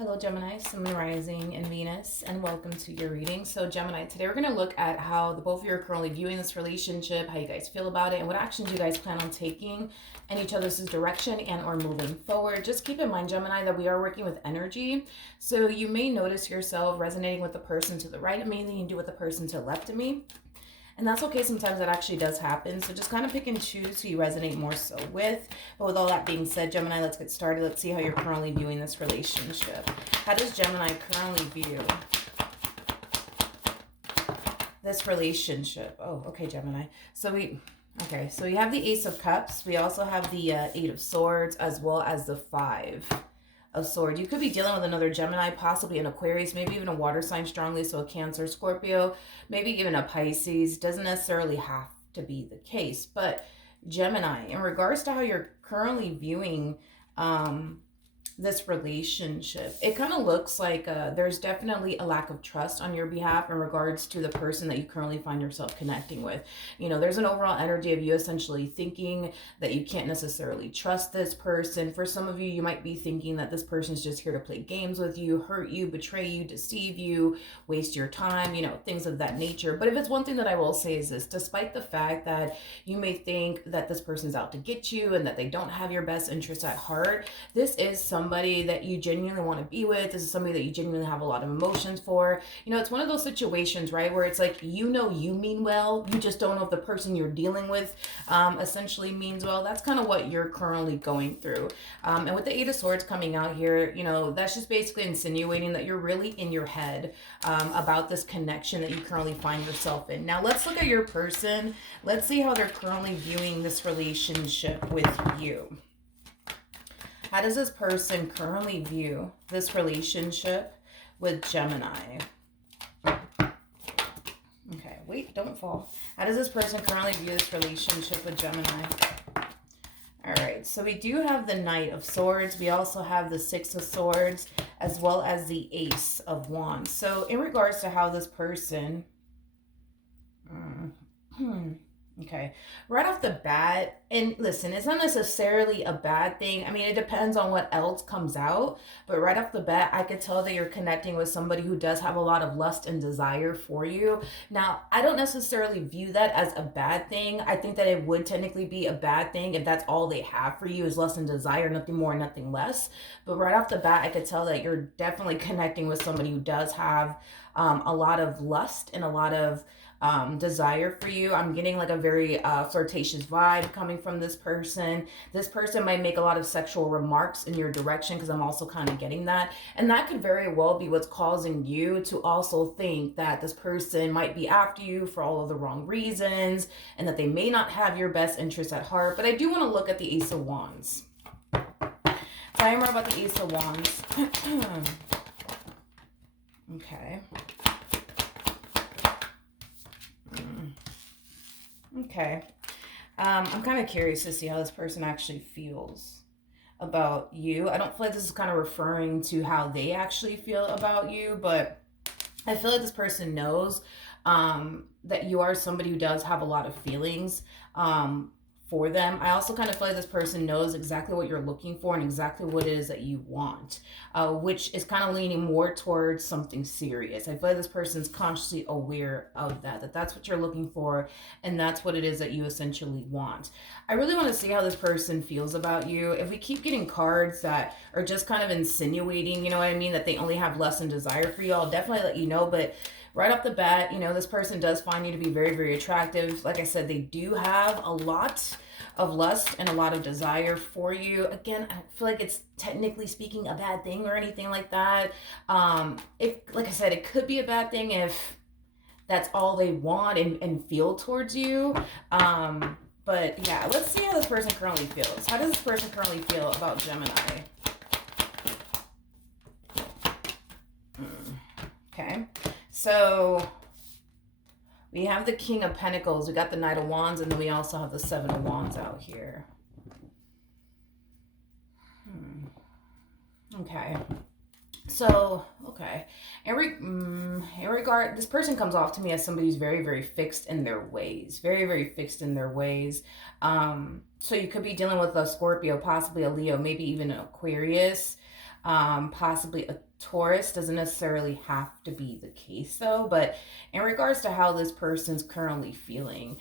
Hello Gemini, Sun, Moon, Rising, and Venus, and welcome to your reading. So Gemini, today we're going to look at how the both of you are currently viewing this relationship, how you guys feel about it, and what actions you guys plan on taking in each other's direction and or moving forward. Just keep in mind, Gemini, that we are working with energy. So you may notice yourself resonating with the person to the right of me, than you do with the person to the left of me. And that's okay. Sometimes that actually does happen. So just kind of pick and choose who you resonate more so with. But with all that being said, Gemini, let's get started. Let's see how you're currently viewing this relationship. How does Gemini currently view this relationship? Oh, okay, Gemini. So we have the Ace of Cups. We also have the Eight of Swords, as well as the Five of Swords. You could be dealing with another Gemini, possibly an Aquarius, maybe even a water sign strongly, so a Cancer, Scorpio, maybe even a Pisces. Doesn't necessarily have to be the case. But Gemini, in regards to how you're currently viewing this relationship, it kind of looks like there's definitely a lack of trust on your behalf in regards to the person that you currently find yourself connecting with. You know, there's an overall energy of you essentially thinking that you can't necessarily trust this person. For some of you, you might be thinking that this person's just here to play games with you, hurt you, betray you, deceive you, waste your time, you know, things of that nature. But if it's one thing that I will say is this: despite the fact that you may think that this person's out to get you and that they don't have your best interests at heart, this is somebody that you genuinely want to be with. This is somebody that you genuinely have a lot of emotions for. You know, it's one of those situations, right, where it's like, you know, you mean well, you just don't know if the person you're dealing with essentially means well. That's kind of what you're currently going through. And with the Eight of Swords coming out here, you know, that's just basically insinuating that you're really in your head about this connection that you currently find yourself in. Now, let's look at your person. Let's see how they're currently viewing this relationship with you. How does this person currently view this relationship with Gemini? Okay, wait, don't fall. How does this person currently view this relationship with Gemini? All right, so we do have the Knight of Swords. We also have the Six of Swords, as well as the Ace of Wands. So in regards to how this person... Okay, right off the bat, and listen, it's not necessarily a bad thing. I mean, it depends on what else comes out, but right off the bat, I could tell that you're connecting with somebody who does have a lot of lust and desire for you. Now, I don't necessarily view that as a bad thing. I think that it would technically be a bad thing if that's all they have for you is lust and desire, nothing more, nothing less. But right off the bat, I could tell that you're definitely connecting with somebody who does have a lot of lust and a lot of desire for you. I'm getting like a very flirtatious vibe coming from this person. This person might make a lot of sexual remarks in your direction, because I'm also kind of getting that. And that could very well be what's causing you to also think that this person might be after you for all of the wrong reasons, and that they may not have your best interests at heart. But I do want to look at the Ace of Wands. Tell me more about the Ace of Wands. Okay. Okay. I'm kind of curious to see how this person actually feels about you. I don't feel like this is kind of referring to how they actually feel about you, but I feel like this person knows that you are somebody who does have a lot of feelings for them. I also kind of feel like this person knows exactly what you're looking for and exactly what it is that you want, which is kind of leaning more towards something serious. I feel like this person's consciously aware of that that's what you're looking for, and that's what it is that you essentially want. I really want to see how this person feels about you. If we keep getting cards that are just kind of insinuating, you know what I mean, that they only have lust and desire for you, I'll definitely let you know. But right off the bat, you know, this person does find you to be very, very attractive. Like I said, they do have a lot of lust and a lot of desire for you. Again, I don't feel like it's technically speaking a bad thing or anything like that. If, like I said, it could be a bad thing if that's all they want and feel towards you. But yeah, let's see how this person currently feels. How does this person currently feel about Gemini? Okay. So we have the King of Pentacles, we got the Knight of Wands, and then we also have the Seven of Wands out here. Okay. So, okay. In regard, this person comes off to me as somebody who's very, very fixed in their ways. Very, very fixed in their ways. So you could be dealing with a Scorpio, possibly a Leo, maybe even an Aquarius. possibly a Taurus. Doesn't necessarily have to be the case though, but in regards to how this person's currently feeling,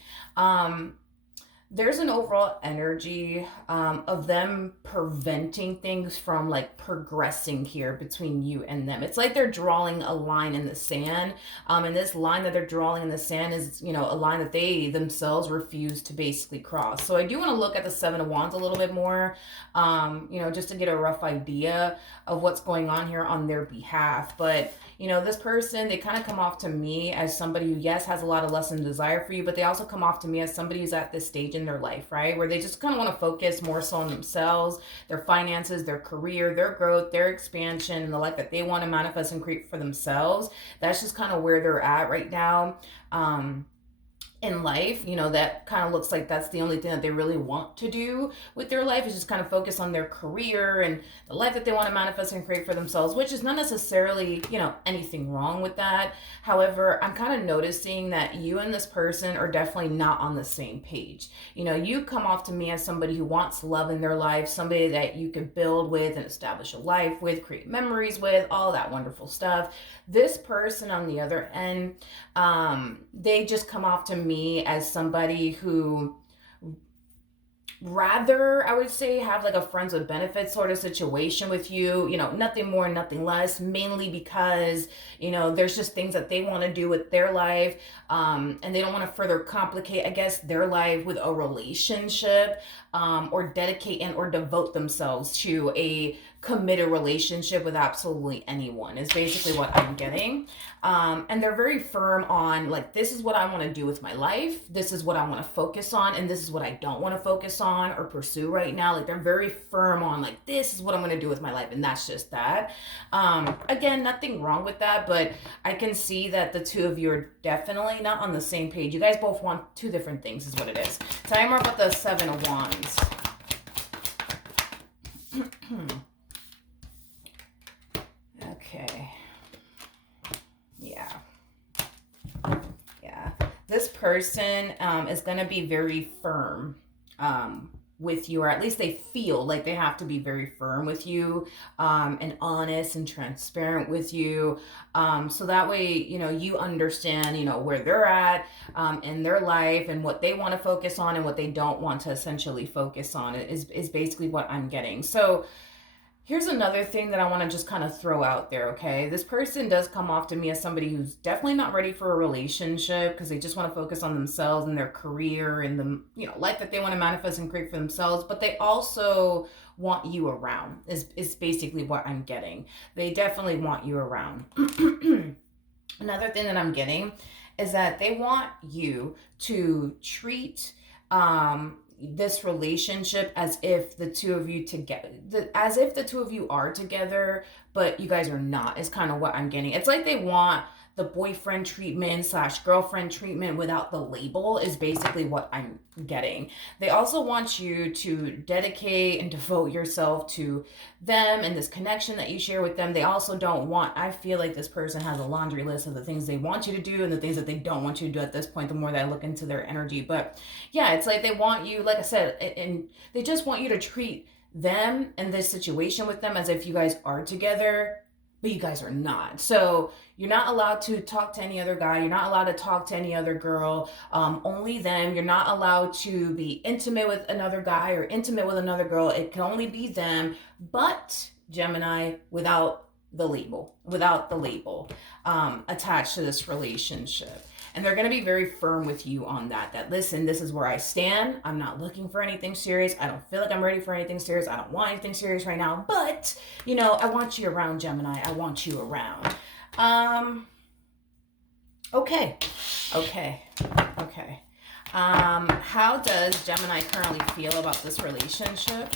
there's an overall energy of them preventing things from like progressing here between you and them. It's like they're drawing a line in the sand, and this line that they're drawing in the sand is, you know, a line that they themselves refuse to basically cross. So I do want to look at the Seven of Wands a little bit more, you know, just to get a rough idea of what's going on here on their behalf. But you know, this person, they kind of come off to me as somebody who, yes, has a lot of lust and desire for you, but they also come off to me as somebody who's at this stage in their life, right? Where they just kind of want to focus more so on themselves, their finances, their career, their growth, their expansion, and the life that they want to manifest and create for themselves. That's just kind of where they're at right now. In life, you know, that kind of looks like that's the only thing that they really want to do with their life, is just kind of focus on their career and the life that they want to manifest and create for themselves, which is not necessarily, you know, anything wrong with that. However, I'm kind of noticing that you and this person are definitely not on the same page. You know, you come off to me as somebody who wants love in their life, somebody that you could build with and establish a life with, create memories with, all that wonderful stuff. This person on the other end, they just come off to me as somebody who rather, I would say, have like a friends with benefits sort of situation with you, you know, nothing more, nothing less, mainly because, you know, there's just things that they want to do with their life, and they don't want to further complicate, I guess, their life with a relationship, or dedicate and or devote themselves to a committed relationship with absolutely anyone, is basically what I'm getting. And they're very firm on like, this is what I want to do with my life, this is what I want to focus on, and this is what I don't want to focus on or pursue right now. Like, they're very firm on like, this is what I'm going to do with my life, and that's just that. Again, nothing wrong with that, but I can see that the two of you are definitely not on the same page. You guys both want two different things is what it is. Tell me more about the Seven of Wands. Okay. Yeah. This person is going to be very firm with you, or at least they feel like they have to be very firm with you, and honest and transparent with you, so that way, you know, you understand, you know, where they're at in their life and what they want to focus on and what they don't want to essentially focus on is basically what I'm getting. So here's another thing that I want to just kind of throw out there, okay? This person does come off to me as somebody who's definitely not ready for a relationship because they just want to focus on themselves and their career and the, you know, life that they want to manifest and create for themselves, but they also want you around is basically what I'm getting. They definitely want you around. Another thing that I'm getting is that they want you to treat this relationship as if the two of you together, as if the two of you are together, but you guys are not, is kind of what I'm getting. It's like they want the boyfriend treatment / girlfriend treatment without the label, is basically what I'm getting. They also want you to dedicate and devote yourself to them and this connection that you share with them. They also don't want, I feel like this person has a laundry list of the things they want you to do and the things that they don't want you to do at this point, the more that I look into their energy. But yeah, it's like they want you, like I said, and they just want you to treat them and this situation with them as if you guys are together, but you guys are not. So you're not allowed to talk to any other guy. You're not allowed to talk to any other girl. Only them. You're not allowed to be intimate with another guy or intimate with another girl. It can only be them. But Gemini, without the label attached to this relationship. And they're going to be very firm with you on that listen, this is where I stand. I'm not looking for anything serious. I don't feel like I'm ready for anything serious. I don't want anything serious right now. But, you know, I want you around, Gemini. I want you around. Okay. How does Gemini currently feel about this relationship?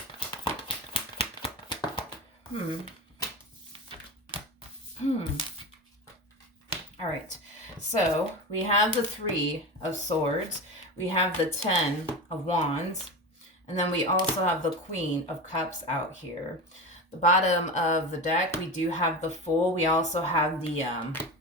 All right. So we have the Three of Swords, we have the 10 of Wands, and then we also have the Queen of Cups out here. The bottom of the deck, we do have the Fool. We also have the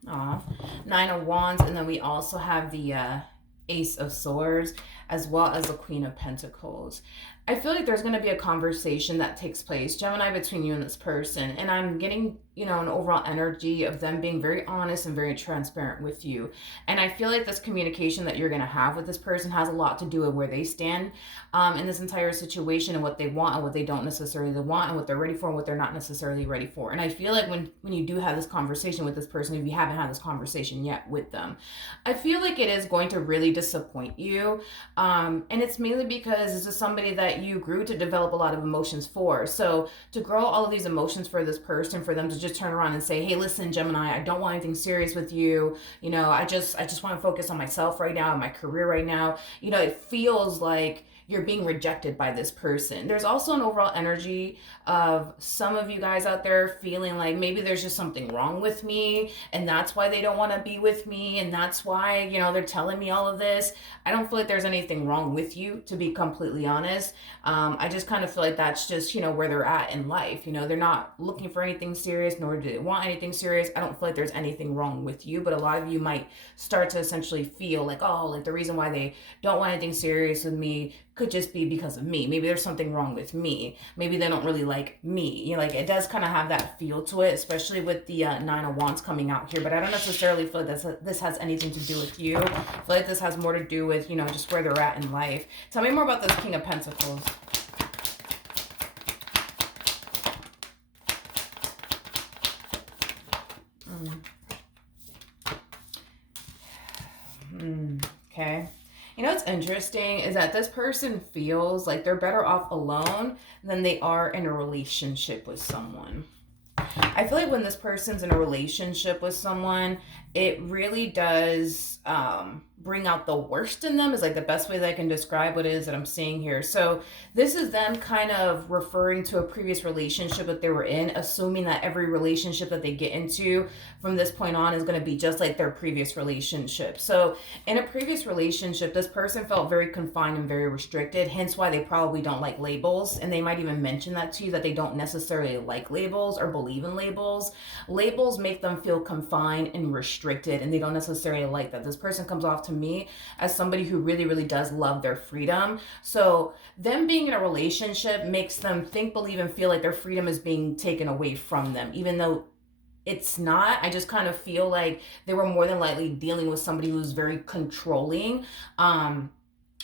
9 of Wands, and then we also have the Ace of Swords, as well as the Queen of Pentacles. I feel like there's going to be a conversation that takes place, Gemini, between you and this person. And I'm getting, an overall energy of them being very honest and very transparent with you. And I feel like this communication that you're going to have with this person has a lot to do with where they stand in this entire situation, and what they want and what they don't necessarily want, and what they're ready for and what they're not necessarily ready for. And I feel like when you do have this conversation with this person, if you haven't had this conversation yet with them, I feel like it is going to really disappoint you. And it's mainly because this is somebody that you grew to develop a lot of emotions for. So to grow all of these emotions for this person, for them to just turn around and say, hey, listen, Gemini, I don't want anything serious with you. I just want to focus on myself right now, and my career right now. It feels like you're being rejected by this person. There's also an overall energy of some of you guys out there feeling like maybe there's just something wrong with me, and that's why they don't want to be with me, and that's why, they're telling me all of this. I don't feel like there's anything wrong with you, to be completely honest. I just kind of feel like that's just, where they're at in life. They're not looking for anything serious, nor do they want anything serious. I don't feel like there's anything wrong with you, but a lot of you might start to essentially feel like, oh, like the reason why they don't want anything serious with me could just be because of me. Maybe there's something wrong with me. Maybe they don't really like me. Like it does kind of have that feel to it, especially with the Nine of Wands coming out here. But I don't necessarily feel like this has anything to do with you. I feel like this has more to do with, just where they're at in life. Tell me more about this King of Pentacles. Okay. What's interesting is that this person feels like they're better off alone than they are in a relationship with someone. I feel like when this person's in a relationship with someone, it really does bring out the worst in them, is like the best way that I can describe what it is that I'm seeing here. So this is them kind of referring to a previous relationship that they were in, assuming that every relationship that they get into from this point on is going to be just like their previous relationship. So in a previous relationship, this person felt very confined and very restricted, hence why they probably don't like labels. And they might even mention that to you, that they don't necessarily like labels or believe in labels. Labels make them feel confined and restricted, and they don't necessarily like that. This person comes off to me as somebody who really, really does love their freedom. So them being in a relationship makes them think, believe, and feel like their freedom is being taken away from them, even though it's not. I just kind of feel like they were more than likely dealing with somebody who's very controlling.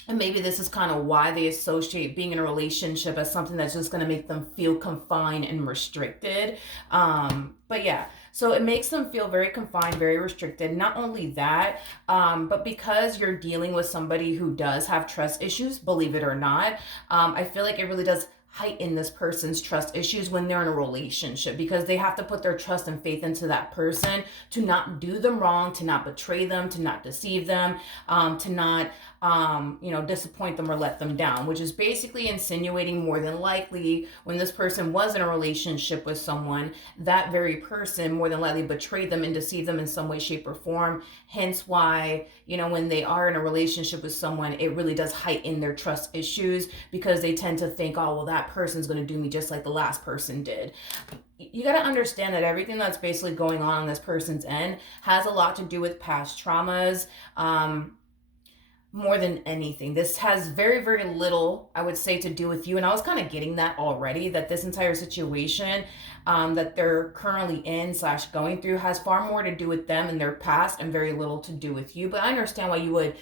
And maybe this is kind of why they associate being in a relationship as something that's just going to make them feel confined and restricted. But yeah, so it makes them feel very confined, very restricted. Not only that, but because you're dealing with somebody who does have trust issues, believe it or not, I feel like it really does heighten this person's trust issues when they're in a relationship, because they have to put their trust and faith into that person to not do them wrong, to not betray them, to not deceive them, to not disappoint them or let them down, which is basically insinuating more than likely when this person was in a relationship with someone, that very person more than likely betrayed them and deceived them in some way, shape, or form. Hence why, when they are in a relationship with someone, it really does heighten their trust issues, because they tend to think, oh, well, that person's going to do me just like the last person did. You got to understand that everything that's basically going on this person's end has a lot to do with past traumas. More than anything, this has very, very little, I would say, to do with you. And I was kind of getting that already, that this entire situation that they're currently in / going through has far more to do with them and their past, and very little to do with you. But I understand why you would,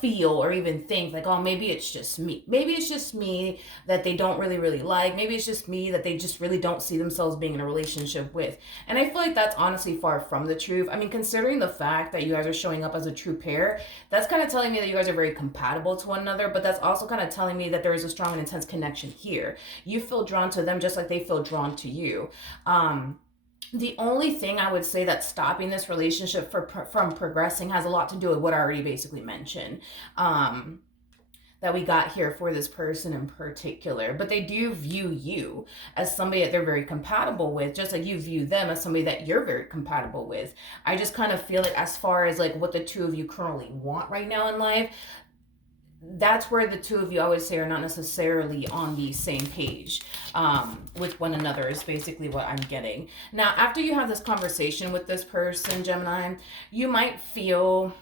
feel or even think like, oh, maybe it's just me. Maybe it's just me that they don't really, really like. Maybe it's just me that they just really don't see themselves being in a relationship with. And I feel like that's honestly far from the truth. I mean, considering the fact that you guys are showing up as a true pair, that's kind of telling me that you guys are very compatible to one another, but that's also kind of telling me that there is a strong and intense connection here. You feel drawn to them just like they feel drawn to you. The only thing I would say that's stopping this relationship from progressing has a lot to do with what I already basically mentioned. That we got here for this person in particular. But they do view you as somebody that they're very compatible with, just like you view them as somebody that you're very compatible with. I just kind of feel like, as far as like what the two of you currently want right now in life, that's where the two of you, I would say, are not necessarily on the same page with one another, is basically what I'm getting. Now, after you have this conversation with this person, Gemini, you might feel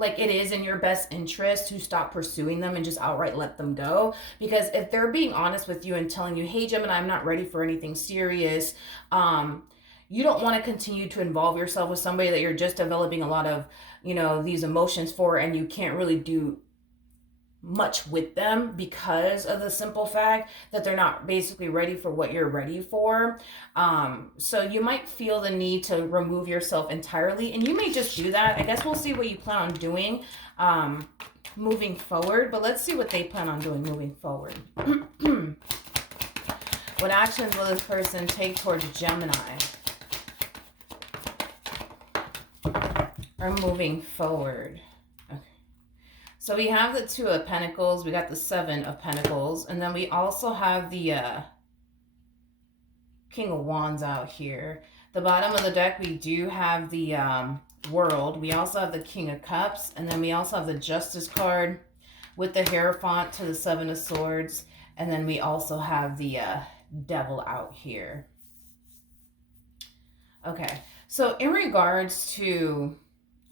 like it is in your best interest to stop pursuing them and just outright let them go. Because if they're being honest with you and telling you, hey Gemini, I'm not ready for anything serious, you don't want to continue to involve yourself with somebody that you're just developing a lot of, you know, these emotions for, and you can't really do much with them because of the simple fact that they're not basically ready for what you're ready for. So you might feel the need to remove yourself entirely, and you may just do that. I guess we'll see what you plan on doing moving forward, but let's see what they plan on doing moving forward. What actions will this person take towards Gemini or moving forward? So we have the Two of Pentacles, we got the Seven of Pentacles, and then we also have the King of Wands out here. The bottom of the deck, we do have the World. We also have the King of Cups, and then we also have the Justice card with the Hierophant to the Seven of Swords, and then we also have the Devil out here. Okay, so in regards to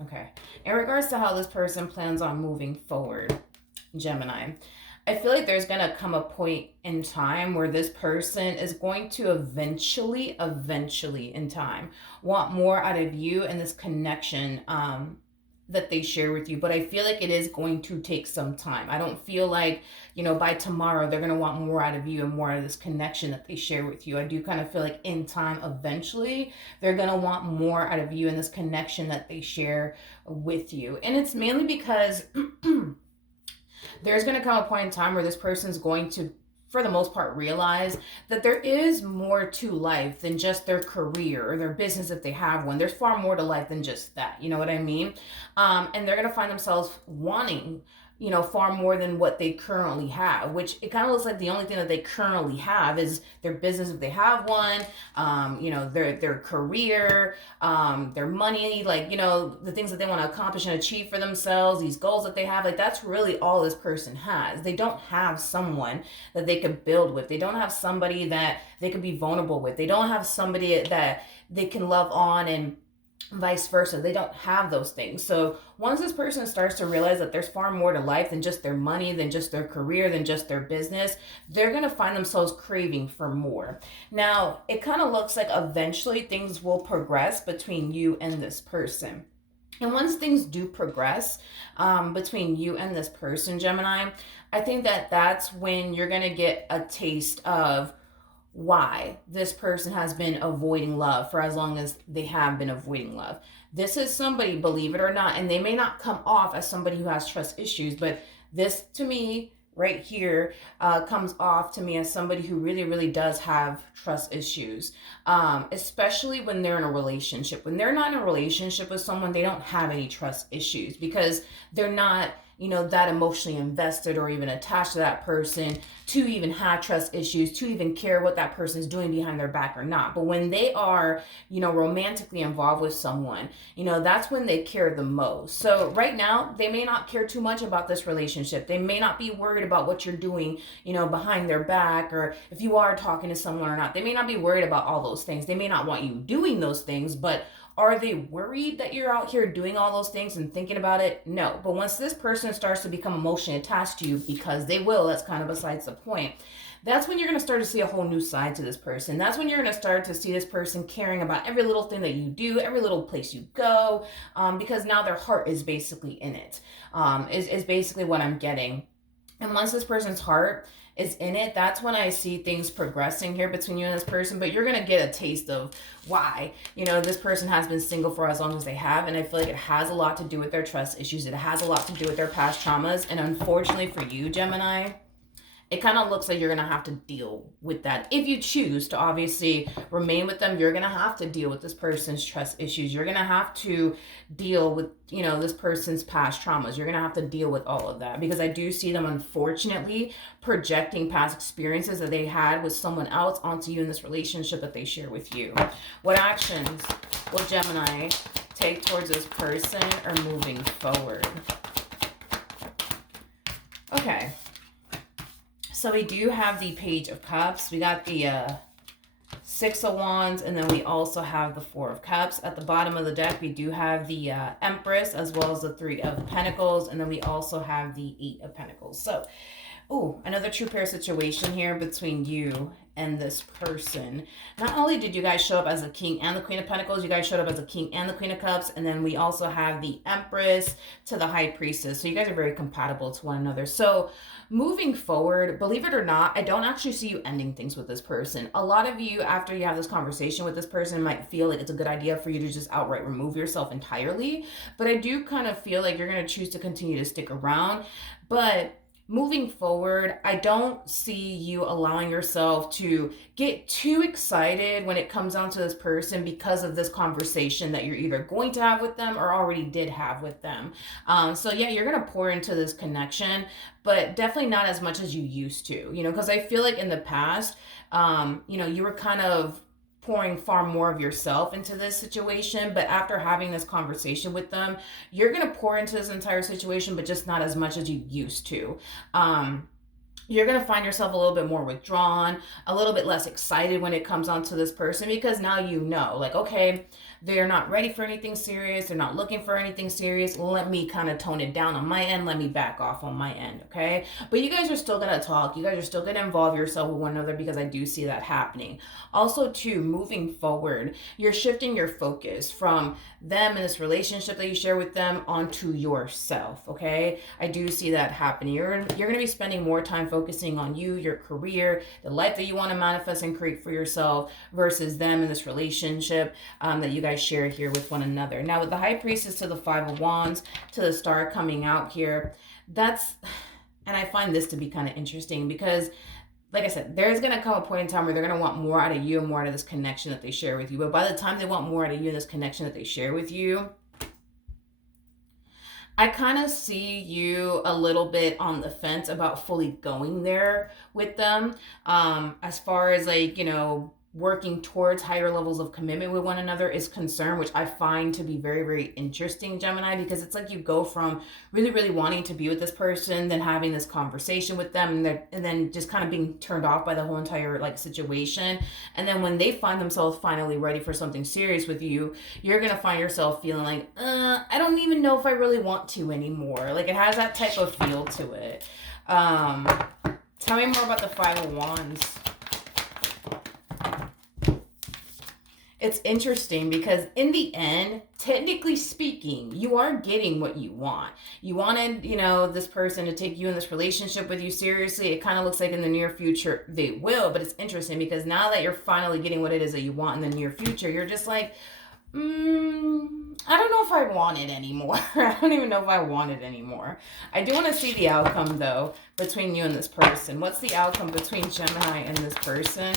how this person plans on moving forward, Gemini, I feel like there's going to come a point in time where this person is going to eventually in time want more out of you and this connection that they share with you. But I feel like it is going to take some time. I don't feel like, you know, by tomorrow they're going to want more out of you and more out of this connection that they share with you. I do kind of feel like in time, eventually, they're going to want more out of you and this connection that they share with you. And it's mainly because there's going to come a point in time where this person's going to, for the most part, realize that there is more to life than just their career or their business if they have one. There's far more to life than just that. You know what I mean? And they're going to find themselves wanting, you know, far more than what they currently have, which it kind of looks like the only thing that they currently have is their business if they have one, you know, their career, their money, like, you know, the things that they want to accomplish and achieve for themselves, these goals that they have, like that's really all this person has. They don't have someone that they could build with. They don't have somebody that they could be vulnerable with. They don't have somebody that they can love on and vice versa. They don't have those things. So once this person starts to realize that there's far more to life than just their money, than just their career, than just their business, they're going to find themselves craving for more. Now, it kind of looks like eventually things will progress between you and this person. And once things do progress between you and this person, Gemini, I think that that's when you're going to get a taste of why this person has been avoiding love for as long as they have been avoiding love. This is somebody, believe it or not, and they may not come off as somebody who has trust issues, but this to me right here comes off to me as somebody who really, really does have trust issues, especially when they're in a relationship. When they're not in a relationship with someone, they don't have any trust issues because they're not, you know, that emotionally invested or even attached to that person to even have trust issues, to even care what that person is doing behind their back or not. But when they are, you know, romantically involved with someone, you know, that's when they care the most. So right now, they may not care too much about this relationship. They may not be worried about what you're doing, you know, behind their back, or if you are talking to someone or not. They may not be worried about all those things. They may not want you doing those things, but are they worried that you're out here doing all those things and thinking about it? No. But once this person starts to become emotionally attached to you, because they will, that's kind of besides the point, that's when you're going to start to see a whole new side to this person. That's when you're going to start to see this person caring about every little thing that you do, every little place you go, because now their heart is basically in it, is basically what I'm getting. And once this person's heart is in it, that's when I see things progressing here between you and this person. But you're going to get a taste of why, you know, this person has been single for as long as they have. And I feel like it has a lot to do with their trust issues. It has a lot to do with their past traumas. And unfortunately for you, Gemini, it kind of looks like you're going to have to deal with that. If you choose to obviously remain with them, you're going to have to deal with this person's trust issues. You're going to have to deal with, you know, this person's past traumas. You're going to have to deal with all of that, because I do see them, unfortunately, projecting past experiences that they had with someone else onto you in this relationship that they share with you. What actions will Gemini take towards this person or moving forward? Okay. So we do have the Page of Cups. We got the Six of Wands, and then we also have the Four of Cups. At the bottom of the deck, we do have the Empress, as well as the Three of Pentacles, and then we also have the Eight of Pentacles. So, oh, another true pair situation here between you and this person. Not only did you guys show up as the King and the Queen of Pentacles, you guys showed up as the King and the Queen of Cups, and then we also have the Empress to the High Priestess. So you guys are very compatible to one another. So moving forward, believe it or not, I don't actually see you ending things with this person. A lot of you, after you have this conversation with this person, might feel like it's a good idea for you to just outright remove yourself entirely. But I do kind of feel like you're going to choose to continue to stick around. But moving forward, I don't see you allowing yourself to get too excited when it comes down to this person because of this conversation that you're either going to have with them or already did have with them. So yeah, you're going to pour into this connection, but definitely not as much as you used to, because I feel like in the past, you were kind of pouring far more of yourself into this situation, but after having this conversation with them, you're going to pour into this entire situation, but just not as much as you used to. You're going to find yourself a little bit more withdrawn, a little bit less excited when it comes onto this person, because now like, okay, they're not ready for anything serious. They're not looking for anything serious. Let me kind of tone it down on my end. Let me back off on my end, okay? But you guys are still going to talk. You guys are still going to involve yourself with one another, because I do see that happening. Also, too, moving forward, you're shifting your focus from them and this relationship that you share with them onto yourself, okay? I do see that happening. You're going to be spending more time focusing on you, your career, the life that you want to manifest and create for yourself, versus them and this relationship that you guys share here with one another. Now, with the High Priestess to the Five of Wands to the Star coming out here, and I find this to be kind of interesting, because like I said, there's going to come a point in time where they're going to want more out of you and more out of this connection that they share with you. But by the time they want more out of you and this connection that they share with you, I kind of see you a little bit on the fence about fully going there with them. As far as working towards higher levels of commitment with one another is concerned, which I find to be very, very interesting, Gemini, because it's like you go from really, really wanting to be with this person, then having this conversation with them, and then just kind of being turned off by the whole entire situation. And then when they find themselves finally ready for something serious with you, you're going to find yourself feeling like, I don't even know if I really want to anymore. Like, it has that type of feel to it. Tell me more about the Five of Wands. It's interesting because in the end, technically speaking, you are getting what you want. You wanted, this person to take you in this relationship with you seriously. It kind of looks like in the near future they will, but it's interesting because now that you're finally getting what it is that you want in the near future, you're just like, I don't know if I want it anymore. I don't even know if I want it anymore. I do want to see the outcome, though, between you and this person. What's the outcome between Gemini and this person?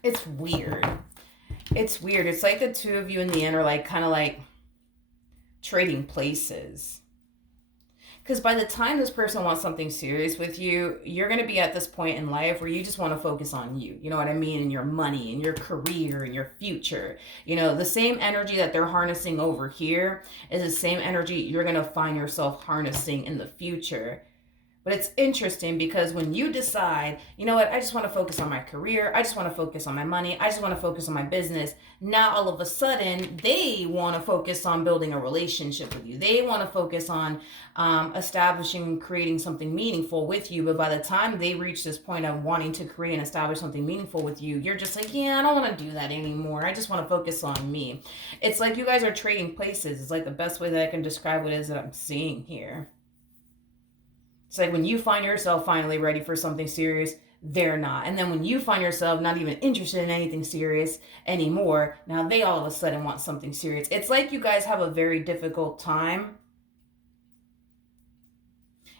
It's weird. It's weird. It's like the two of you in the end are kind of trading places. Because by the time this person wants something serious with you, you're going to be at this point in life where you just want to focus on you. You know what I mean? And your money and your career and your future. The same energy that they're harnessing over here is the same energy you're going to find yourself harnessing in the future. But it's interesting because when you decide, you know what, I just want to focus on my career. I just want to focus on my money. I just want to focus on my business. Now, all of a sudden, they want to focus on building a relationship with you. They want to focus on establishing and creating something meaningful with you. But by the time they reach this point of wanting to create and establish something meaningful with you, you're just like, yeah, I don't want to do that anymore. I just want to focus on me. It's like you guys are trading places. It's like the best way that I can describe what it is that I'm seeing here. It's like when you find yourself finally ready for something serious, they're not. And then when you find yourself not even interested in anything serious anymore, now they all of a sudden want something serious. It's like you guys have a very difficult time.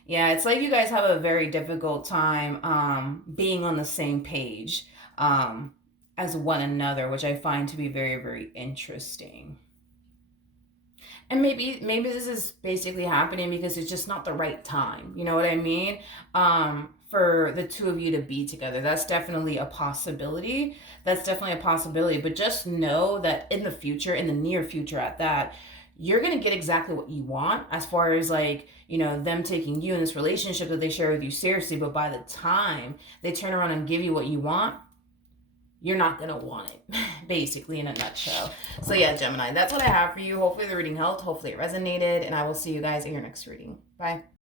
Yeah, it's like you guys have a very difficult time being on the same page as one another, which I find to be very, very interesting. And maybe this is basically happening because it's just not the right time. You know what I mean? For the two of you to be together. That's definitely a possibility. But just know that in the future, in the near future at that, you're going to get exactly what you want as far as you know, them taking you in this relationship that they share with you seriously, but by the time they turn around and give you what you want, you're not going to want it, basically, in a nutshell. So yeah, Gemini, that's what I have for you. Hopefully the reading helped. Hopefully it resonated. And I will see you guys in your next reading. Bye.